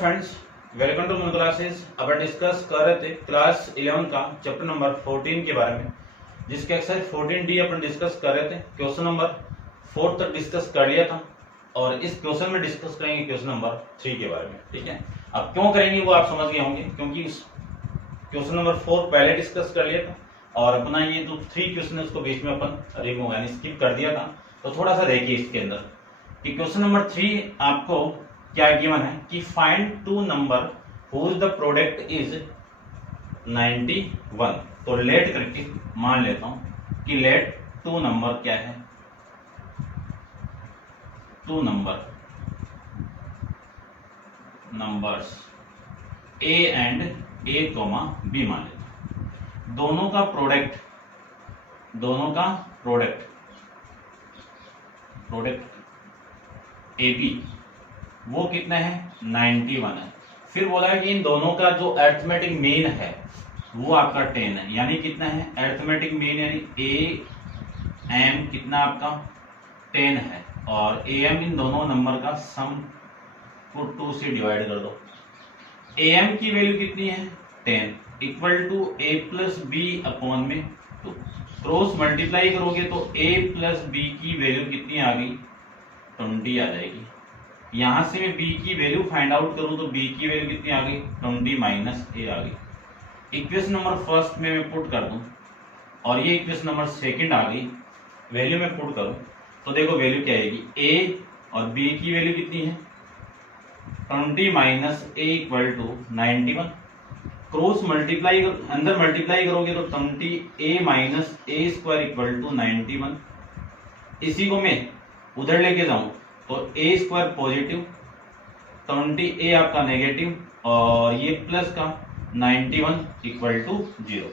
Friends, welcome to my classes. अब discuss कर रहे थे क्लास 11 का चैप्टर नंबर 14 के बारे में, जिसके एक्सरसाइज 14D अपन डिस्कस कर रहे थे। क्वेश्चन नंबर 4 तक डिस्कस कर लिया था और इस क्वेश्चन में डिस्कस करेंगे क्वेश्चन नंबर 3 के बारे में। ठीक है, अब क्यों करेंगे वो आप समझ गए होंगे, क्योंकि क्वेश्चन नंबर 4 पहले डिस्कस कर लिया था और अपना ये जो 3 क्वेश्चन है उसको बीच में अपन रिमूव यानी स्किप कर दिया था। तो थोड़ा सा देखिए इसके अंदर कि क्वेश्चन नंबर 3 आपको क्या गिवन है कि find two number whose the product is 91। तो लेट करके मान लेता हूं कि लेट टू नंबर क्या है, two numbers A and A comma B मान लेता हूं। दोनों का प्रोडक्ट ए बी वो कितना है 91 है। फिर बोला है कि इन दोनों का जो अरिथमेटिक मीन है वो आपका 10 है, यानी कितना है अरिथमेटिक मीन यानी ए एम कितना आपका 10 है और ए एम इन दोनों नंबर का सम को 2 से डिवाइड कर दो। ए एम की वैल्यू कितनी है 10 equal to A plus B upon में 2। क्रॉस मल्टीप्लाई करोगे तो ए प्लस बी की वैल्यू कितनी आ गई 20 आ जाएगी। यहां से मैं b की वैल्यू फाइंड आउट करूं तो b की वैल्यू कितनी आ गई 20 माइनस a आ गई। इक्वेशन नंबर फर्स्ट में मैं पुट कर दूं और ये इक्वेशन नंबर सेकंड आ गई, वैल्यू में पुट करूं तो देखो वैल्यू क्या आएगी a और b की वैल्यू कितनी है 20 minus a equal to 91। Cross multiply अंदर मल्टीप्लाई करोगे तो 20a minus a square equal to 91। इसी को मैं उधर लेके जाऊं तो ए स्क्वायर पॉजिटिव 20a आपका नेगेटिव और ये प्लस का 91 इक्वल टू 0।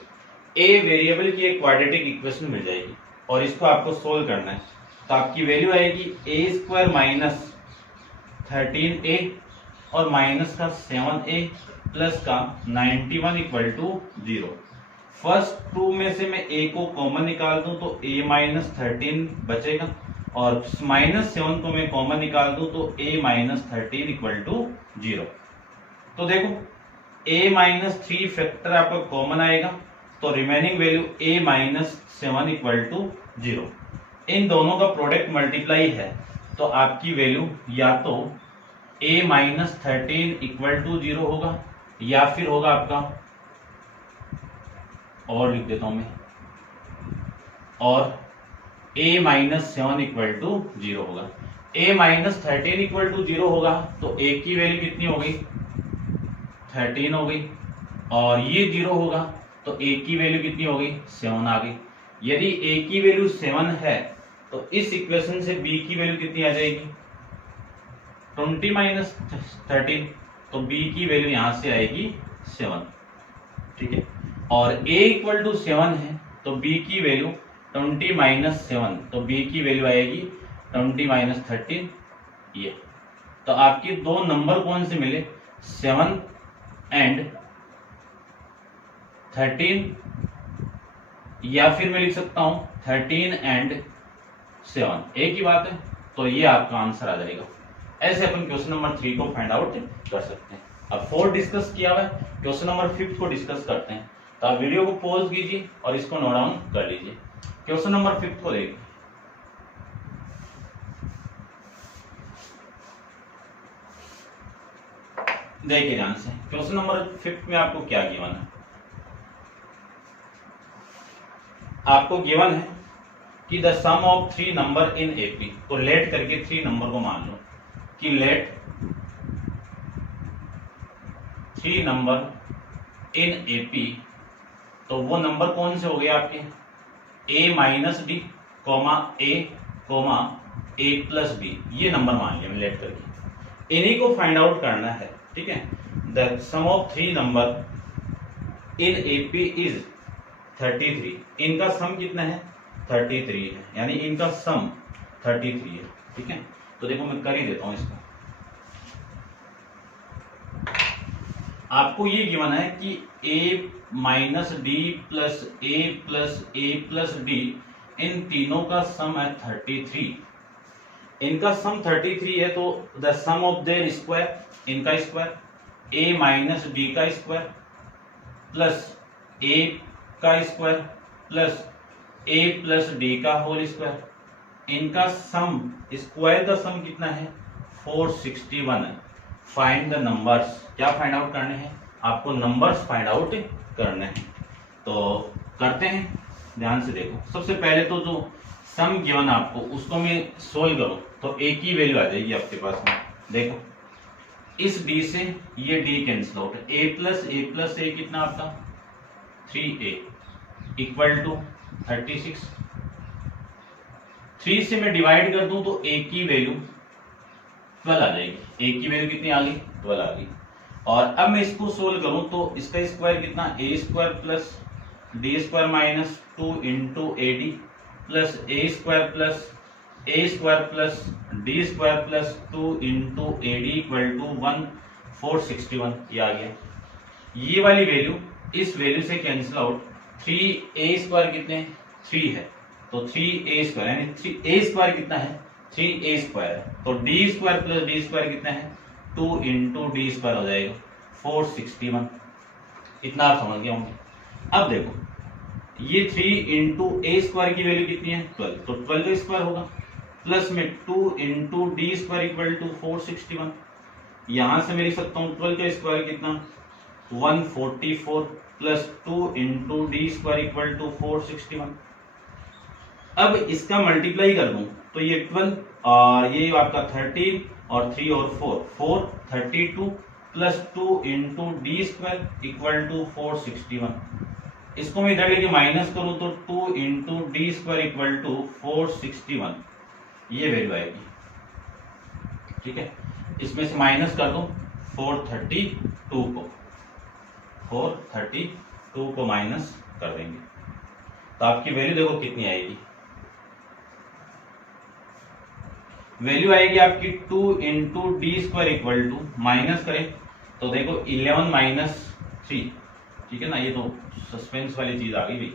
ए वेरिएबल की एक क्वाड्रेटिक इक्वेशन मिल जाएगी और इसको आपको सोल्व करना है। तो आपकी वैल्यू आएगी ए स्क्वायर माइनस 13a और माइनस का 7a प्लस का 91 इक्वल टू 0। फर्स्ट टू में से मैं a को कॉमन निकाल दूं तो a माइनस 13 बचेगा और माइनस 7 को मैं कॉमन निकाल दूं तो a माइनस 13 इक्वल टू 0। तो देखो a माइनस 3 फैक्टर आपका कॉमन आएगा तो remaining value a minus 7 equal to 0। इन दोनों का प्रोडक्ट मल्टीप्लाई है तो आपकी वैल्यू या तो a माइनस 13 इक्वल टू 0 होगा या फिर होगा आपका, और लिख देता हूं मैं, और a माइनस 7 इक्वल टू 0 होगा। a माइनस 13 इक्वल टू 0 होगा तो a की वैल्यू कितनी हो गई 13 हो गई और ये 0 होगा तो a की वैल्यू कितनी हो गई 7 आ गई। यदि a की वैल्यू 7 है तो इस इक्वेशन से b की वैल्यू कितनी आ जाएगी 20 माइनस 13, तो b की वैल्यू यहां से आएगी 7। ठीक है, और a इक्वल टू 7 है तो b की वैल्यू 20 माइनस 7, तो b की वैल्यू आएगी 20 माइनस 13 ये। तो आपके दो नंबर कौन से मिले 7 एंड 13, या फिर मैं लिख सकता हूं 13 एंड 7 एक ही बात है। तो ये आपका आंसर आ जाएगा। ऐसे अपन क्वेश्चन नंबर 3 को फाइंड आउट कर सकते हैं। अब 4 डिस्कस किया हुआ है, क्वेश्चन नंबर 5 को डिस्कस करते हैं। तो आप वीडियो को पॉज कीजिए और इसको नोट डाउन कर लीजिए। क्वेश्चन नंबर 5 को देखिए, देखिए ध्यान से। क्वेश्चन नंबर 5 में आपको क्या गिवन है, आपको गिवन है कि the sum of 3 number in AP. तो लेट करके 3 नंबर को मान लो कि लेट 3 नंबर इन एपी। तो वो नंबर कौन से हो गए आपके a minus D comma a plus B, ये नंबर मान लिया लेट करके। इन्हीं को फाइंड आउट करना है। ठीक है, the sum of 3 number in AP is 33। इनका सम कितना है 33 है, यानी इनका सम 33 है। ठीक है, तो देखो मैं कर ही देता हूं इसको। आपको ये गिवन है कि a minus D plus A plus D इन तीनों का सम है 33। इनका सम 33 है तो the sum of their square, इनका स्क्वायर ए माइनस डी का स्क्वायर प्लस ए का square plus A plus D का होल स्क्वायर, इनका सम, स्क्वायर का सम कितना है 461 है। फाइंड द नंबर्स, क्या फाइंड आउट करने हैं आपको, नंबर्स फाइंड आउट करने हैं। तो करते हैं, ध्यान से देखो। सबसे पहले तो जो सम गिवन आपको उसको मैं सोल्व करूं तो ए की वैल्यू आ जाएगी आपके पास में। देखो इस डी से ये डी कैंसिल आउट, ए प्लस ए कितना आपका 3a इक्वल टू 36। 3 से मैं डिवाइड कर दूं तो a की वैल्यू 12 आ जाएगी। a की वैल्यू कितनी आ गई 12 आ गई। और अब मैं इसको सोल्व करूं तो इसका स्क्वायर कितना a square plus D square minus 2 into A D plus A square plus D square plus 2 into A D equal to 1461, ये आ गया। ये वाली वैल्यू इस वैल्यू से कैंसिल आउट, 3a स्क्वायर कितने 3 है तो 3a स्क्वायर, यानी 3a स्क्वायर कितना है 3a स्क्वायर है, तो d square plus D square कितना है 2 इंटू डी स्क्वायर हो जाएगा 461। इतना आप समझ गए होंगे। अब देखो ये 3 इंटू ए स्क्वायर की वैल्यू कितनी है 12, तो 12 स्क्वायर होगा प्लस में 2 into D square equal to 461। यहां से मैं लिख सकता हूं 12 का स्क्वायर कितना 144 plus 2 into D square equal to 461। अब इसका मल्टीप्लाई कर दूं तो ये 12 और ये आपका 13 और 3 और 4 32 plus 2 into D square equal to 461। इसको मैं इधर लेके माइनस करूं तो 2 into D square equal to 461, ये वैल्यू आएगी। ठीक है, इसमें से माइनस कर दो 432 को माइनस कर देंगे तो आपकी वैल्यू देखो कितनी आएगी। वैल्यू आएगी आपकी 2 into D square equal to, minus करें तो देखो 11 माइनस 3, ठीक है ना। ये तो सस्पेंस वाली चीज आ गई भाई,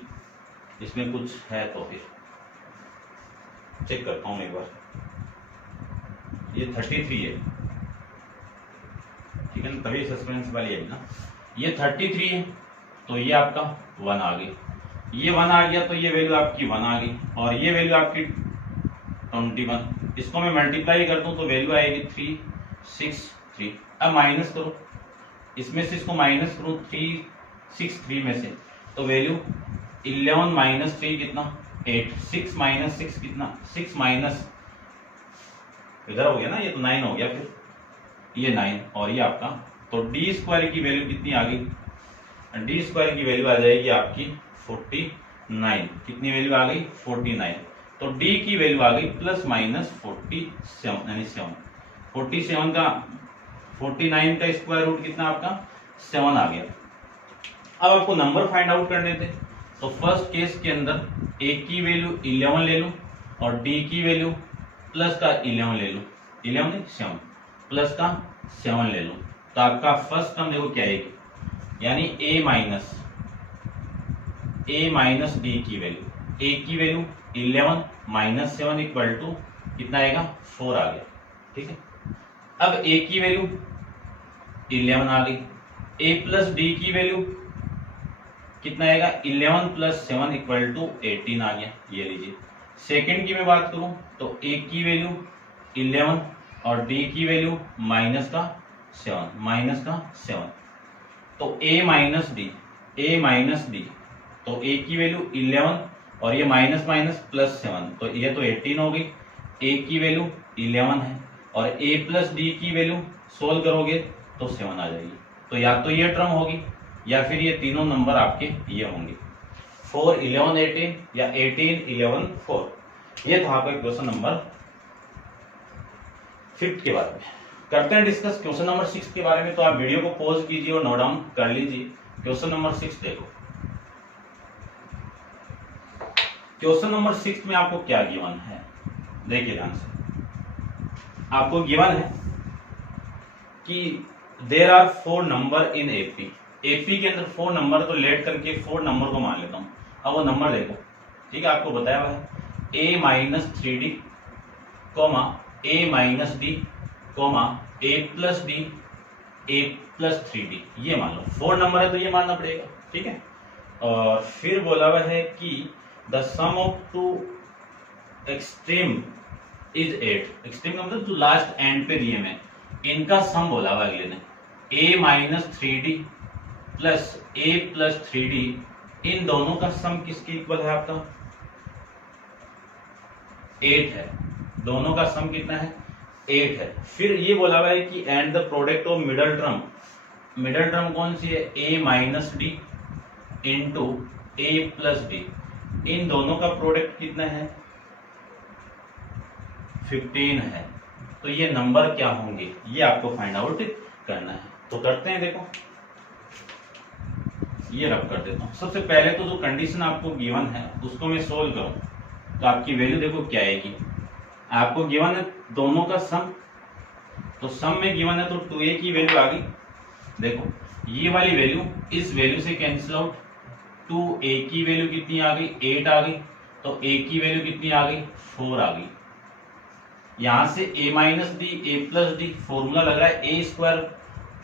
इसमें कुछ है तो फिर चेक करता हूं एक बार। ये 33 है, ठीक है ना, तभी सस्पेंस वाली है ना। ये 33 है तो ये आपका 1 आ गई, ये 1 आ गया तो ये वैल्यू आपकी 1 आ गई और ये वैल्यू आपकी 21। इसको मैं मल्टीप्लाई कर दूं तो वैल्यू आएगी 363। अब माइनस करो, इसमें से इसको माइनस करो 363 में से तो वैल्यू 11 माइनस 3 कितना 8, 6 माइनस 6 कितना 6 माइनस, इधर हो गया ना, ये तो 9 हो गया, फिर ये 9 और ये आपका, तो डी स्क्वायर की वैल्यू कितनी आ गई, डी स्क्वायर की वैल्यू आ जाएगी आपकी 49। कितनी वैल्यू आ गई 49, तो डी की वैल्यू आ गई प्लस माइनस 47, यानी 7। 47 का 49 का स्क्वायर रूट कितना आपका 7 आ गया। अब आपको नंबर फाइंड आउट करने थे तो फर्स्ट केस के अंदर ए की वैल्यू 11 ले लो और डी की वैल्यू प्लस का 11 ले लो, 11 नहीं 7 प्लस का 7 ले लो, तो आपका फर्स्ट टर्म देखो क्या आएगी, यानी ए माइनस डी की वैल्यू, ए की वैल्यू 11 माइनस 7 इक्वल टू कितना आएगा 4 आ गया। ठीक है, अब ए की वैल्यू 11 आ गई, ए प्लस डी की वैल्यू कितना आएगा 11 प्लस 7 इक्वल टू 18 आ गया, ये लीजिए। सेकंड की मैं बात करूं तो ए की वैल्यू 11 और डी की वैल्यू माइनस का 7, तो ए माइनस डी, तो ए की वैल्यू 11 और ये माइनस माइनस प्लस 7, तो ये तो 18 हो गई। ए की वैल्यू 11 है और ए प्लस डी की वैल्यू सोल्व करोगे तो 7 आ जाएगी, तो या तो ये टर्म होगी या फिर ये तीनों नंबर आपके ये होंगे 4, 11, 18 या 18, 11, 4। ये था आपका क्वेश्चन नंबर 5 के बारे में। करते हैं डिस्कस क्वेश्चन नंबर 6 के बारे में, तो आप वीडियो को पॉज कीजिए और नोट डाउन कर लीजिए। क्वेश्चन नंबर 6 देखो, क्वेश्चन नंबर 6 में आपको क्या गिवन है, देखिए ध्यान से। आपको गिवन है कि there are 4 number in AP, AP के अंदर 4 नंबर, तो लेट करके 4 नंबर को मान लेता हूं। अब वो नंबर देखो, ठीक है, आपको बताया हुआ है a minus 3d, a minus d, a plus d, a plus 3d, ये मान लो 4 नंबर है तो ये मानना पड़ेगा, ठीक है। और फिर बोला हुआ है कि the sum of two extreme is 8, extreme का मतलब जो लास्ट एंड पे दिए में, इनका सम बोला हुआ अगले ने a minus 3d plus a plus 3d, इन दोनों का सम किसके इक्वल है आपका 8 है, दोनों का सम कितना है 8 है। फिर ये बोला हुआ है कि and the product of middle term, middle term कौन सी है a minus D into a plus D, इन दोनों का प्रोडक्ट कितना है 15 है। तो ये नंबर क्या होंगे ये आपको फाइंड आउट करना है। तो करते हैं, देखो ये रब कर देता हूं। सबसे पहले तो जो कंडीशन आपको गिवन है उसको मैं सोल्व करूं तो आपकी वैल्यू देखो क्या आएगी। आपको गिवन है दोनों का सम, तो सम में गिवन है तो 2a की वैल्यू आ गई, देखो ये वाली वैल्यू इस वैल्यू से कैंसिल आउट, 2a की वैल्यू कितनी आ गई 8 आ गई, तो a की वैल्यू कितनी आ गई 4 आ गई। यहां से a minus d a plus d, formula लग रहा है a स्क्वायर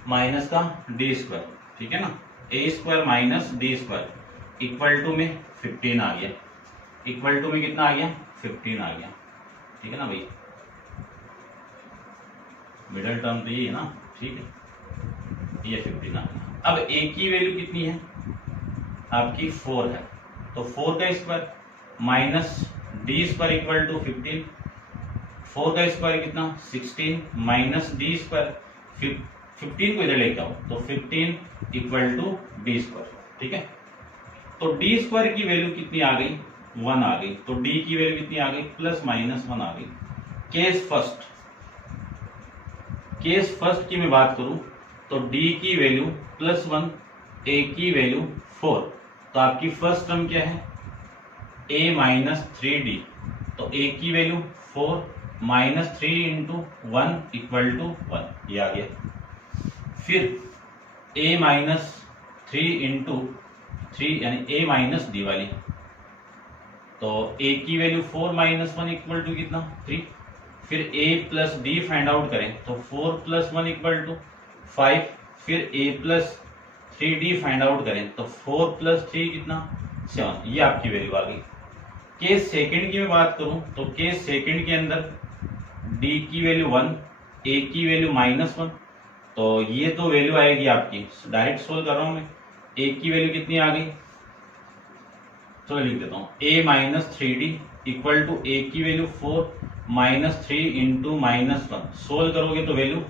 माइनस का डी स्क्वायर, ठीक है ना, a square minus d square equal to में 15 आ गया, इक्वल टू में कितना आ गया 15 आ गया, ठीक है ना भाई, मिडल टर्म तो ये है ना, ठीक है, ये 15 आ गया। अब a की वैल्यू कितनी है आपकी 4 है, तो 4 का square minus d square equal to 15, 4 का स्क्वायर कितना 16 माइनस डी स्क्वायर 15 को इधर लेके आओ तो 15 इक्वल टू डी स्क्वायर, ठीक है। तो डी स्क्वायर की वैल्यू कितनी आ गई 1 आ गई, तो डी की वैल्यू कितनी आ गई प्लस माइनस 1 आ गई। केस फर्स्ट की मैं बात करूं तो डी की वैल्यू प्लस 1, ए की वैल्यू 4, तो आपकी फर्स्ट टर्म क्या है a माइनस 3d, तो a की value 4 minus 3 into 1 equal to 1, ये आ गया। फिर a माइनस 3 इंटू 3 यानी a माइनस डी वाली, तो a की वैल्यू 4 माइनस 1 इक्वल टू कितना 3, फिर a plus D find out करें तो 4 प्लस 1 इक्वल टू 5, फिर a plus 3d find out करें तो 4 प्लस 3 कितना 7, ये आपकी वैल्यू आ गई। केस सेकंड की मैं बात करूं तो केस सेकंड के अंदर d की वैल्यू 1, a की वैल्यू माइनस 1, तो ये तो वैल्यू आएगी आपकी, डायरेक्ट सोल्व कर रहा हूं मैं, a की वैल्यू कितनी आ गई, तो लिख देता हूं a minus 3d equal to a की value 4 minus 3 into minus 1, solve करोगे तो वैल्यू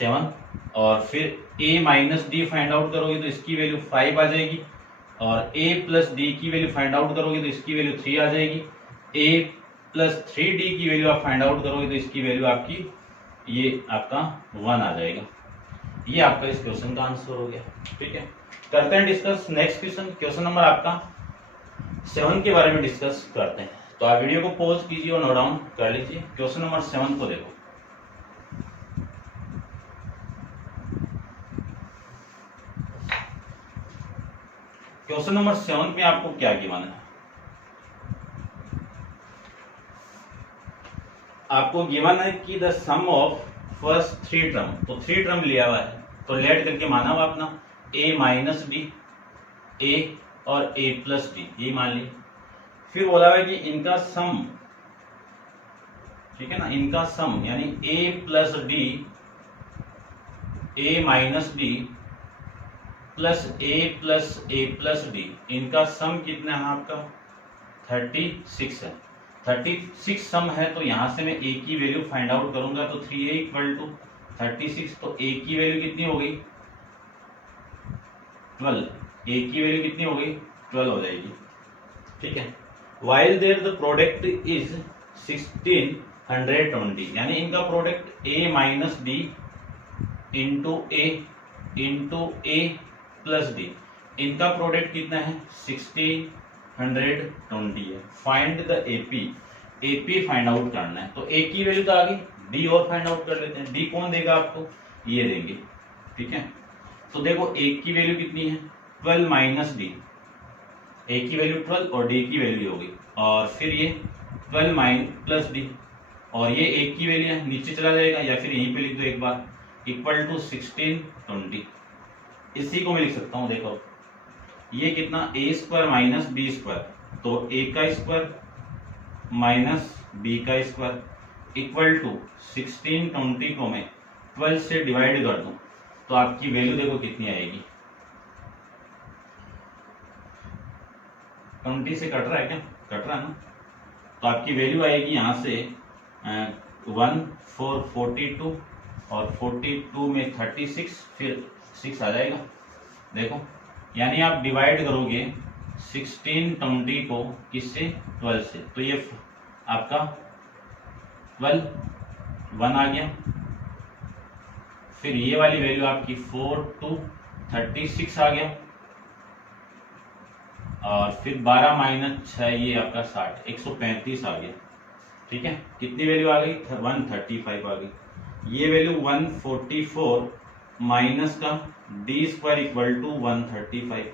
7, और फिर a minus d find out करोगे तो इसकी वैल्यू 5 आ जाएगी, और a प्लस डी की वैल्यू फाइंड आउट करोगे तो इसकी वैल्यू 3 आ जाएगी, a प्लस 3d की वैल्यू आप फाइंड आउट करोगे तो इसकी वैल्यू आपकी ये आपका 1 आ जाएगा। ये आपका इस क्वेश्चन का आंसर हो गया, ठीक है। करते हैं discuss next question, question number आपका 7 के बारे में डिस्कस करते हैं। तो आप वीडियो को पॉज कीजिए और नोट डाउन कर लीजिए। क्वेश्चन नंबर 7 को देखो, क्वेश्चन नंबर 7 में आपको क्या गिवन है, आपको गिवन है कि the sum of first 3 term, तो 3 टर्म लिया हुआ है तो लेट करके माना हुआ अपना a माइनस डी, a और a प्लस डी, ये मान ली। फिर बोला हुआ है कि इनका सम, ठीक है ना, इनका सम यानी a plus d, a minus D plus a plus d, इनका सम कितना है आपका 36 है। 36 सम है तो यहां से मैं a की वैल्यू फाइंड आउट करूंगा तो 3a इक्वल टू 36, तो a की वैल्यू कितनी हो गई 12, a की वैल्यू कितनी हो गई 12 हो जाएगी, ठीक है। While there the product is 1620, यानी इनका product a minus D into a plus d, इनका प्रोडक्ट कितना है 1620 है। Find the AP find out करना है, तो a की वैल्यू तो आ गई, डी और फाइंड आउट कर लेते हैं। डी कौन देगा आपको, ये देंगे, ठीक है। तो देखो a की वैल्यू कितनी है 12 माइनस डी, a की वैल्यू 12 और d की वैल्यू हो गई, और फिर ये 12 प्लस डी, और ये a की वैल्यू है नीचे चला जाएगा या फिर यहीं पे लिख दो एक बार, इक्वल टू 16 20। इसी को मैं लिख सकता हूं, देखो ये कितना a square minus b square, तो a का स्क्वायर माइनस b का स्क्वायर इक्वल टू 16 20 को मैं 12 से डिवाइड कर दूं तो आपकी वैल्यू देखो कितनी आएगी। 20 से कट रहा है क्या? कट रहा है ना। तो आपकी वैल्यू आएगी यहां से 1 4 42 और 42 में 36, फिर 6 आ जाएगा। देखो यानी आप डिवाइड करोगे 16 20 को किससे? 12 से, तो ये आपका 12 1 आ गया। फिर ये वाली वैल्यू आपकी 4 2 36 आ गया, और फिर 12 माइनस 6 ये आपका 60 135 आ गया। ठीक है, कितनी वैल्यू आ गई? 135 आ गई। ये वैल्यू 144 माइनस का डी स्क्वायर इक्वल टू 135।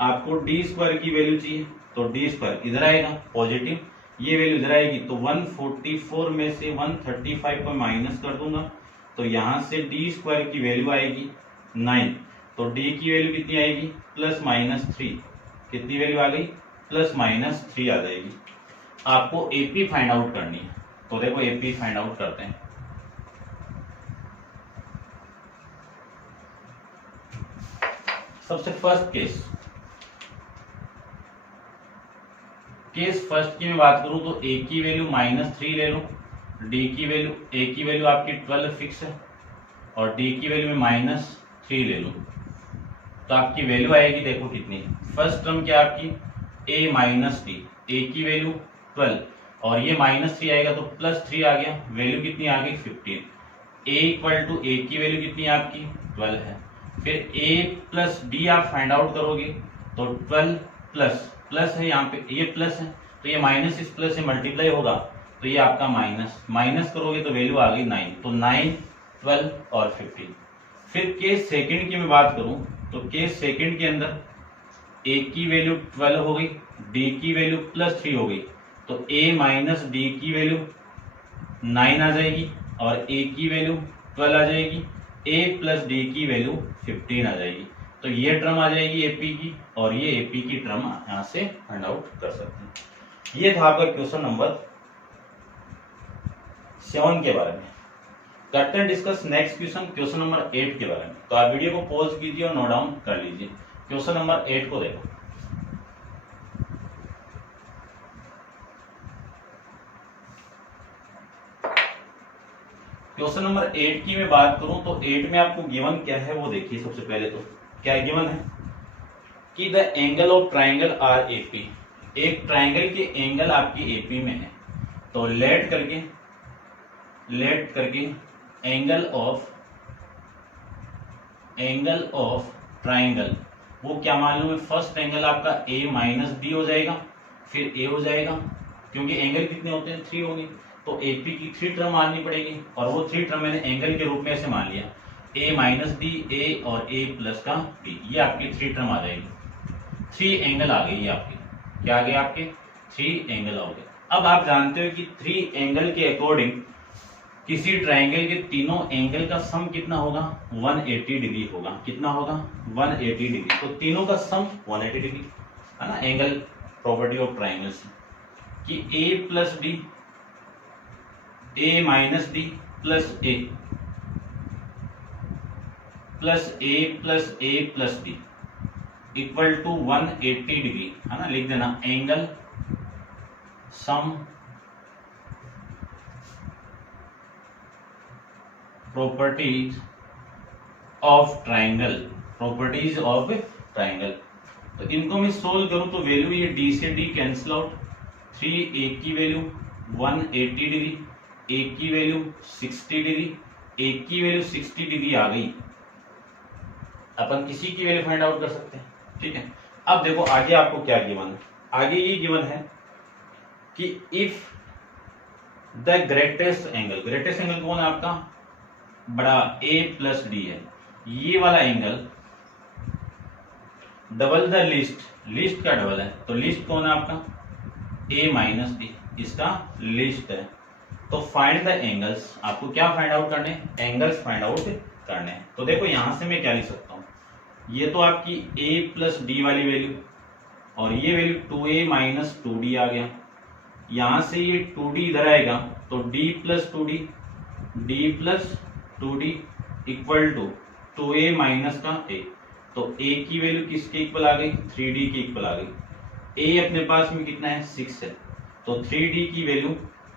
आपको डी स्क्वायर की वैल्यू चाहिए तो डी स्क्वायर इधर आएगा पॉजिटिव, ये वैल्यू इधर आएगी, तो 144 में से 135 को माइनस कर दूंगा तो यहां से डी स्क्वायर की वैल्यू आएगी 9। तो डी की वैल्यू कितनी आएगी? Plus minus 3। कितनी वैल्यू आ गई? प्लस माइनस 3 आ जाएगी। आपको एपी फाइंड आउट करनी है, तो देखो एपी फाइंड आउट करते हैं। सबसे फर्स्ट केस फर्स्ट की मैं बात करूं तो ए की वैल्यू -3 ले लो, डी की वैल्यू, ए की वैल्यू आपकी 12 फिक्स है और डी की वैल्यू में -3 ले लो, तो आपकी वैल्यू आएगी देखो कितनी। फर्स्ट टर्म क्या आपकी? a माइनस डी, ए की वैल्यू 12 और ये -3 आएगा तो +3 आ गया, वैल्यू कितनी आ गई? 15। a इक्वल टू ए की वैल्यू कितनी आपकी? 12 है। फिर a प्लस डी आप फाइंड आउट करोगे तो 12 प्लस है, यहाँ पे ये प्लस है तो ये माइनस इस प्लस से मल्टीप्लाई होगा तो ये आपका माइनस करोगे तो वैल्यू आ गई 9। तो 9 12 और 15। फिर केस सेकंड की मैं बात करूं तो केस सेकंड के अंदर a की वैल्यू 12 हो गई, d की वैल्यू +3 हो गई, तो a माइनस डी की वैल्यू 9 आ जाएगी और a की वैल्यू 12 आ जाएगी, a प्लस डी की वैल्यू 15 आ जाएगी। तो ये टर्म आ जाएगी एपी की और ये एपी की टर्म यहां से फाइंड आउट कर सकते हैं। ये था आपका क्वेश्चन नंबर 7 के बारे में। करते हैं डिस्कस नेक्स्ट क्वेश्चन नंबर 8 के बारे में। तो आप वीडियो को पॉज कीजिए और नोट डाउन कर लीजिए। क्वेश्चन नंबर 8 को देखो। क्वेश्चन नंबर 8 की मैं बात करूं तो 8 में आपको गिवन क्या है वो देखिए। सबसे पहले तो क्या गिवन है कि the angle of triangle are AP. एक ट्राइंगल के एंगल आपकी एपी में है, तो लेट करके एंगल ऑफ ट्राइंगल वो क्या मालूम है? फर्स्ट एंगल आपका a माइनस डी हो जाएगा, फिर a हो जाएगा, क्योंकि एंगल कितने होते हैं? 3 होंगे, तो AP की 3 टर्म माननी पड़ेगी और वो 3 टर्म मैंने एंगल के रूप में ऐसे मान लिया, a माइनस डी, a और a प्लस का b, ये आपकी 3 टर्म आ जाएगी। 3 एंगल आ गई, ये आपके क्या आ गए? आपके 3 एंगल आ गए। अब आप जानते हो कि 3 एंगल के अकॉर्डिंग किसी ट्राइंगल के तीनों एंगल का सम कितना होगा? 180 डिग्री होगा। कितना होगा? 180 डिग्री। तो तीनों का सम 180 डिग्री है ना, एंगल प्रॉपर्टी ऑफ ट्राइंगल्स कि a plus d, a minus D plus a plus d equal to 180 degree है ना। लिख देना angle sum properties of triangle. तो इनको मैं सोल्व करूं तो वैल्यू ये d से d कैंसिल आउट, 3a की वैल्यू 180 डिग्री, a की वैल्यू 60 डिग्री, a की वैल्यू 60 डिग्री आ गई। अपन किसी की वैल्यू फाइंड आउट कर सकते हैं, ठीक है। अब देखो आगे आपको क्या गिवन है। आगे ये गिवन है कि इफ द ग्रेटेस्ट एंगल कौन है आपका? बड़ा a प्लस डी है, ये वाला एंगल डबल द लिस्ट का डबल है, तो लिस्ट कौन है आपका? a माइनस डी, इसका लिस्ट है। तो फाइंड द एंगल्स, आपको क्या फाइंड आउट करने? एंगल्स फाइंड आउट करने हैं। तो देखो यहां से मैं क्या लिख सकता हूं, ये तो आपकी a प्लस डी वाली वैल्यू और ये वैल्यू 2a माइनस 2d आ गया। यहां से ये 2d इधर आएगा तो d plus 2d, d plus 2d equal to 2a minus का a। तो a की वैल्यू किसके इक्वल आ गई, 3d की इक्वल आ गई। a अपने पास में कितना है, 6 है, तो 3d की वैल्यू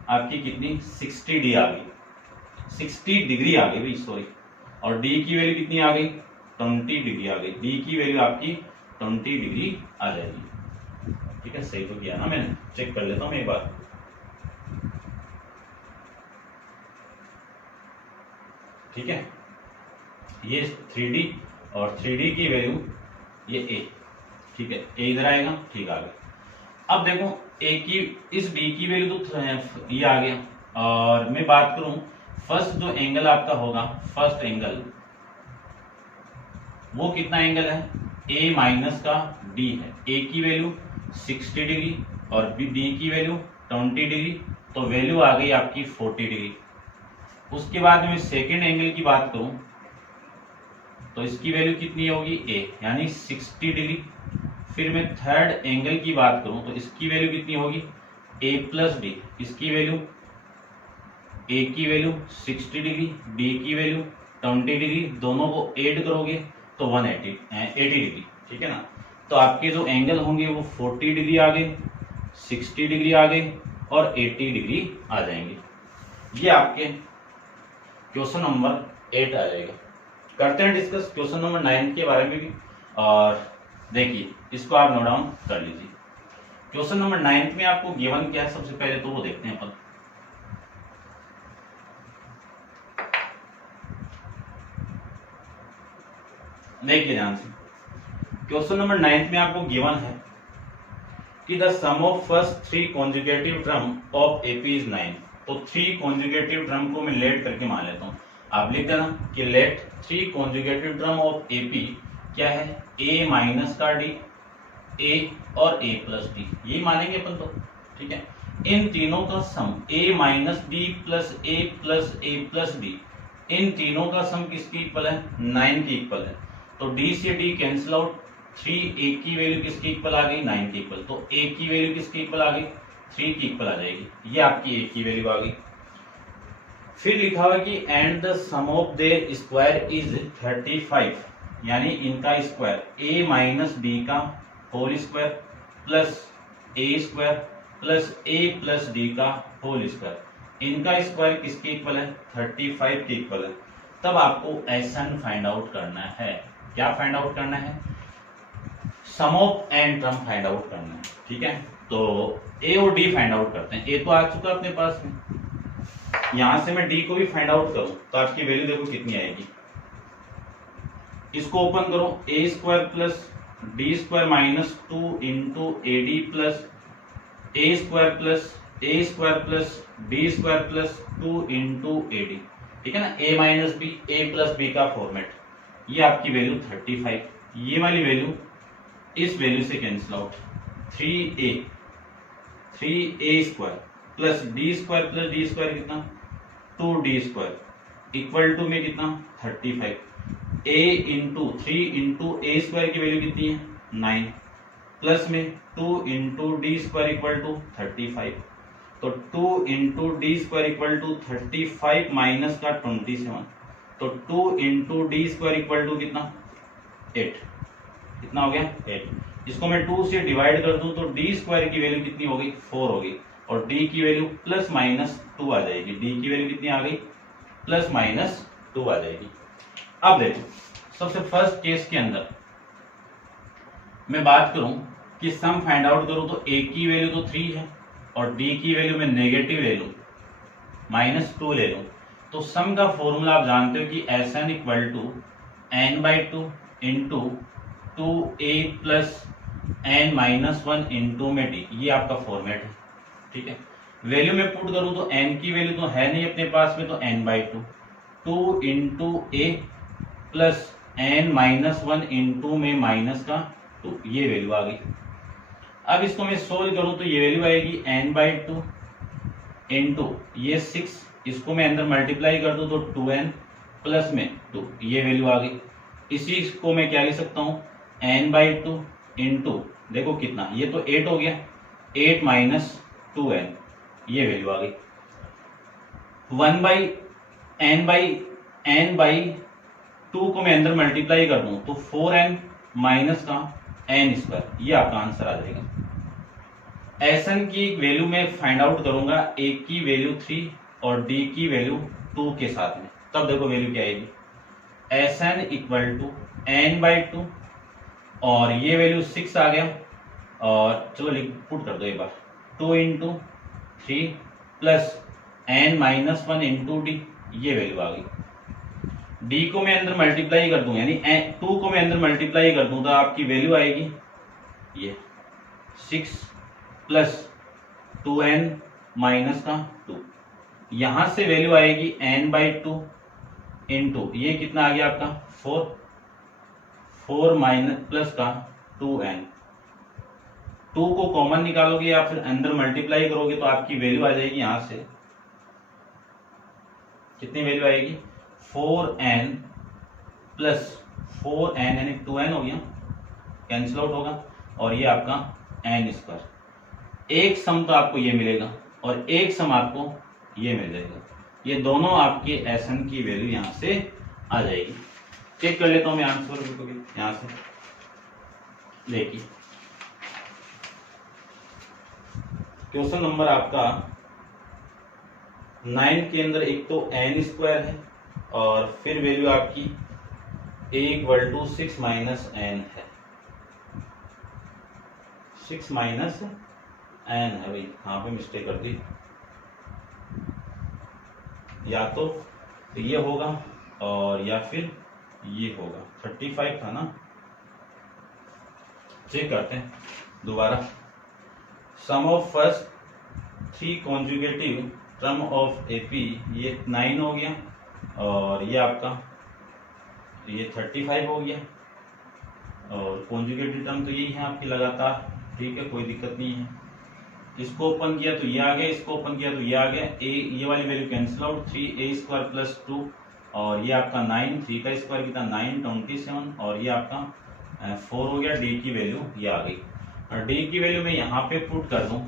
आपकी कितनी, 60d आ गई, 60 डिग्री आ गई भाई सॉरी। और d की वैल्यू कितनी आ गई, 20 डिग्री आ गई। d की वैल्यू आपकी 20 डिग्री आ जाएगी। ठीक है, सही तो किया ना मैंने, चेक कर लेता हूं मैं एक बार। ठीक है, ये 3d और 3d की वैल्यू ये a। ठीक है, a इधर आएगा, ठीक आ गया। अब देखो a की इस b की वैल्यू तो ये आ गया। और मैं बात करूं फर्स्ट जो एंगल आपका होगा, फर्स्ट एंगल वो कितना एंगल है, a माइनस का d है। a की वैल्यू 60 डिग्री और d की वैल्यू 20 डिग्री, तो वैल्यू आ गई आपकी 40 डिग्री। उसके बाद में सेकेंड एंगल की बात करूं तो इसकी वैल्यू कितनी होगी, a यानी 60 डिग्री। फिर मैं थर्ड एंगल की बात करूं तो इसकी वैल्यू कितनी होगी, a प्लस डी, इसकी वैल्यू a की वैल्यू 60 डिग्री, d की वैल्यू 20 डिग्री, दोनों को ऐड करोगे तो 80 डिग्री। ठीक है ना, तो आपके जो एंगल होंगे वो 40 डिग्री आ गए, 60 डिग्री आ गए और 80 डिग्री आ जाएंगे। ये आपके क्वेश्चन नंबर 8 आ जाएगा। करते हैं डिस्कस क्वेश्चन नंबर 9 के बारे में भी। और देखिए इसको आप नोट डाउन कर लीजिए। क्वेश्चन नंबर 9 में आपको गिवन क्या है, सबसे पहले तो वो देखते हैं अपन। देखिए ध्यान से, क्वेश्चन नंबर 9 में आपको गिवन है कि the sum of first 3 conjugative term of AP is 9। तो 3 कॉन्जुगेटिव टर्म को मैं लेट करके मान लेता हूँ। आप लिख देना कि let 3 conjugative term of AP क्या है, a माइनस का d, a और a प्लस डी, यही मानेंगे अपन तो। ठीक है, इन तीनों का sum a minus D plus a plus a plus D, इन तीनों का सम किसकी इक्वल है, 9 की इक्वल है। तो d से d कैंसिल आउट, 3a की वैल्यू किसकी इक्वल आ गई, 9 की इक्वल। तो a की वैल्यू किसकी इक्वल आ गई, 3 की इक्वल आ जाएगी। ये आपकी a की वैल्यू आ गई। फिर लिखा हुआ कि and the sum of their square is 35, यानी इनका स्क्वायर a माइनस डी का whole square plus a square plus a plus D का होल स्क्वायर, इनका स्क्वायर किसके इक्वल है, 35 के इक्वल है। तब आपको SN फाइंड आउट करना है। क्या फाइंड आउट करना है, sum of N term find out करना है। ठीक है, तो a और d फाइंड आउट करते हैं। a तो आ चुका अपने पास में, यहां से मैं d को भी फाइंड आउट करूं तो आपकी वैल्यू देखो कितनी आएगी। इसको ओपन करो, a square plus D square minus 2 into A D plus a square plus D square plus 2 into A d. ठीक है ना, a minus b, a plus b का फॉर्मेट। ये आपकी वैल्यू 35, ये वाली वैल्यू इस वैल्यू से cancel out, 3a square plus D square कितना, 2d स्क्वायर इक्वल टू में कितना, 35। a into 3 into a square की वैल्यू कितनी है, 9 प्लस में 2 into D square equal to 35। तो 2 into D square equal to 35 minus का 27, तो 2 into D square equal to कितना, 8। कितना हो गया, 8। इसको मैं 2 से डिवाइड कर दूं तो डी स्क्वायर की वैल्यू कितनी हो गई, 4 हो गई। और डी की वैल्यू प्लस माइनस 2 आ जाएगी। डी की वैल्यू कितनी आ गई, प्लस माइनस 2 आ जाएगी। अब देखो सबसे फर्स्ट केस के अंदर मैं बात करूं कि सम फाइंड आउट करूं तो a की वैल्यू तो 3 है और d की वैल्यू में नेगेटिव ले लूं, -2 ले लूं। तो सम का फॉर्मूला आप जानते हो कि SN equal to n/2 into 2a plus n-1 into में d, ये आपका फॉर्मेट है। ठीक है, वैल्यू में पुट करूं तो n की वैल्यू तो है नहीं अपने पास में, तो n/2, 2 into a plus n-1 into में -2, ये वैल्यू आ गई। अब इसको मैं सोल्व करूं तो ये वैल्यू आएगी n/2 इंटू ये 6, इसको मैं अंदर मल्टीप्लाई कर दूं तो 2n प्लस में 2, ये वैल्यू आ गई। इसी को मैं क्या लिख सकता हूँ, n/2 इंटू, देखो कितना, ये तो 8 हो गया, 8 माइनस 2n, ये वैल्यू आ गई। 1/n/2 को मैं अंदर मल्टीप्लाई कर दूं तो 4n माइनस का n², ये आपका आंसर आ जाएगा। Sn की वैल्यू मैं फाइंड आउट करूंगा a की वैल्यू 3 और d की वैल्यू 2 के साथ में, तब देखो वैल्यू क्या आएगी। Sn इक्वल टू n/2 और ये वैल्यू 6 आ गया, और चलो पुट कर दो एक बार, 2 into 3 plus n-1 into D, ये वैल्यू आ गई। d को मैं अंदर मल्टीप्लाई कर दूं, यानी 2 को मैं अंदर मल्टीप्लाई कर दूं तो आपकी वैल्यू आएगी ये 6 प्लस 2n माइनस का 2, यहां से वैल्यू आएगी n/2 इंटू, ये कितना आ गया आपका 4 माइनस प्लस का 2n, 2 को कॉमन निकालोगे या फिर अंदर मल्टीप्लाई करोगे तो आपकी वैल्यू आ जाएगी, यहां से कितनी वैल्यू आएगी, 4n प्लस 4n यानी 2n हो गया, कैंसिल आउट होगा, और ये आपका n²। एक सम तो आपको ये मिलेगा और एक सम आपको ये मिल जाएगा, ये दोनों आपके Sn की वैल्यू यहां से आ जाएगी। चेक कर लेता हूं मैं आंसर यहां से, देखिए क्वेश्चन नंबर आपका 9 के अंदर एक तो n² है और फिर वैल्यू आपकी a = 6 माइनस n है, 6 माइनस n है भाई, यहाँ पे मिस्टेक कर दी, या तो ये होगा और या फिर ये होगा, 35 था ना। चेक करते हैं दोबारा, sum of first 3 conjugative term of AP, ये 9 हो गया और ये आपका ये 35 हो गया, और कॉन्जुगेटिव टर्म तो यही है आपकी लगातार, ठीक है, कोई दिक्कत नहीं है। इसको ओपन किया तो ये आ गया, इसको ओपन किया तो ये आ गया, ये वाली value cancel out, 3a² plus 2, और ये आपका 9, 3 का स्क्वायर कितना 9, 27, और ये आपका 4 हो गया, d की वैल्यू ये आ गई। और d की वैल्यू मैं यहाँ पे पुट कर दूं,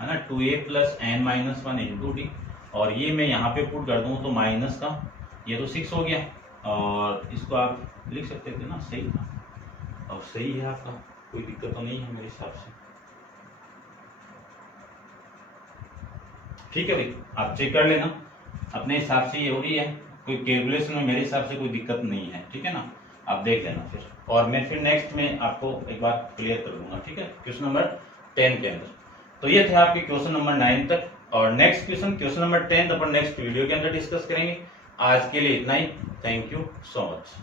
है ना, 2a plus n-1 into D, और ये मैं यहाँ पे पुट कर दूं तो माइनस का ये तो 6 हो गया, और इसको आप लिख सकते थे ना, सही था, और सही है आपका, कोई दिक्कत तो नहीं है मेरे हिसाब से। ठीक है भाई, आप चेक कर लेना अपने हिसाब से, ये हो रही है, कोई कैलकुलेशन में मेरे हिसाब से कोई दिक्कत नहीं है, ठीक है ना, आप देख लेना फिर, और मैं फिर नेक्स्ट में आपको एक बार क्लियर कर दूंगा, ठीक है, क्वेश्चन नंबर 10 के अंदर। तो ये थे आपके क्वेश्चन नंबर 9 तक, और नेक्स्ट क्वेश्चन नंबर 10 अपन नेक्स्ट वीडियो के अंदर डिस्कस करेंगे। आज के लिए इतना ही, थैंक यू सो मच।